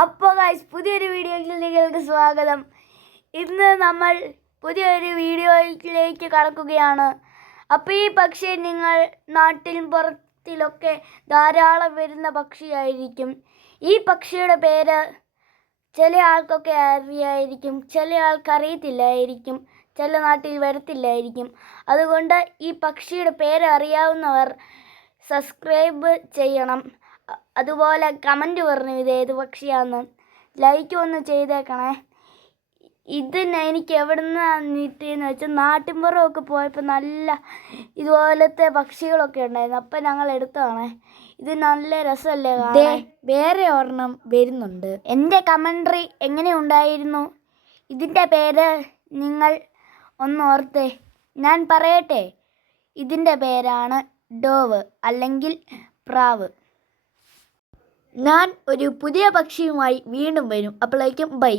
അപ്പോൾ ഗൈസ്, പുതിയൊരു വീഡിയോയിലേക്ക് സ്വാഗതം. ഇന്ന് നമ്മൾ പുതിയൊരു വീഡിയോയിലേക്ക് കടക്കുകയാണ്. അപ്പോൾ ഈ പക്ഷി നിങ്ങൾ നാട്ടിലും പുറത്തിലൊക്കെ ധാരാളം വരുന്ന പക്ഷിയായിരിക്കും. ഈ പക്ഷിയുടെ പേര് ചില ആൾക്കൊക്കെ അറിയായിരിക്കും, ചില ആൾക്ക് അറിയത്തില്ലായിരിക്കും, ചില നാട്ടിൽ വരത്തില്ലായിരിക്കും. അതുകൊണ്ട് ഈ പക്ഷിയുടെ പേര് അറിയാവുന്നവർ സബ്സ്ക്രൈബ് ചെയ്യണം. അതുപോലെ കമൻറ്റ് പറഞ്ഞു ഇത് ഏത് പക്ഷിയാണെന്ന്. ലൈക്ക് ഒന്ന് ചെയ്തേക്കണേ. ഇത് എനിക്ക് എവിടെ നിന്നാണ് കിട്ടിയെന്ന് വെച്ചാൽ നാട്ടിൻപുറമൊക്കെ പോയപ്പോൾ നല്ല ഇതുപോലത്തെ പക്ഷികളൊക്കെ ഉണ്ടായിരുന്നു. അപ്പം ഞങ്ങൾ എടുത്തതാണേ. ഇത് നല്ല രസമല്ലേ കാണാൻ. വേറെ ഒരെണ്ണം വരുന്നുണ്ട്. എൻ്റെ കമൻട്രി എങ്ങനെ ഉണ്ടായിരുന്നു? ഇതിൻ്റെ പേര് നിങ്ങൾ ഒന്ന് ഓർത്തേ. ഞാൻ പറയട്ടെ, ഇതിൻ്റെ പേരാണ് ഡോവ് അല്ലെങ്കിൽ പ്രാവ്. ഞാൻ ഒരു പുതിയ പക്ഷിയുമായി വീണ്ടും വരും. അപ്പോഴേക്കും ബൈ.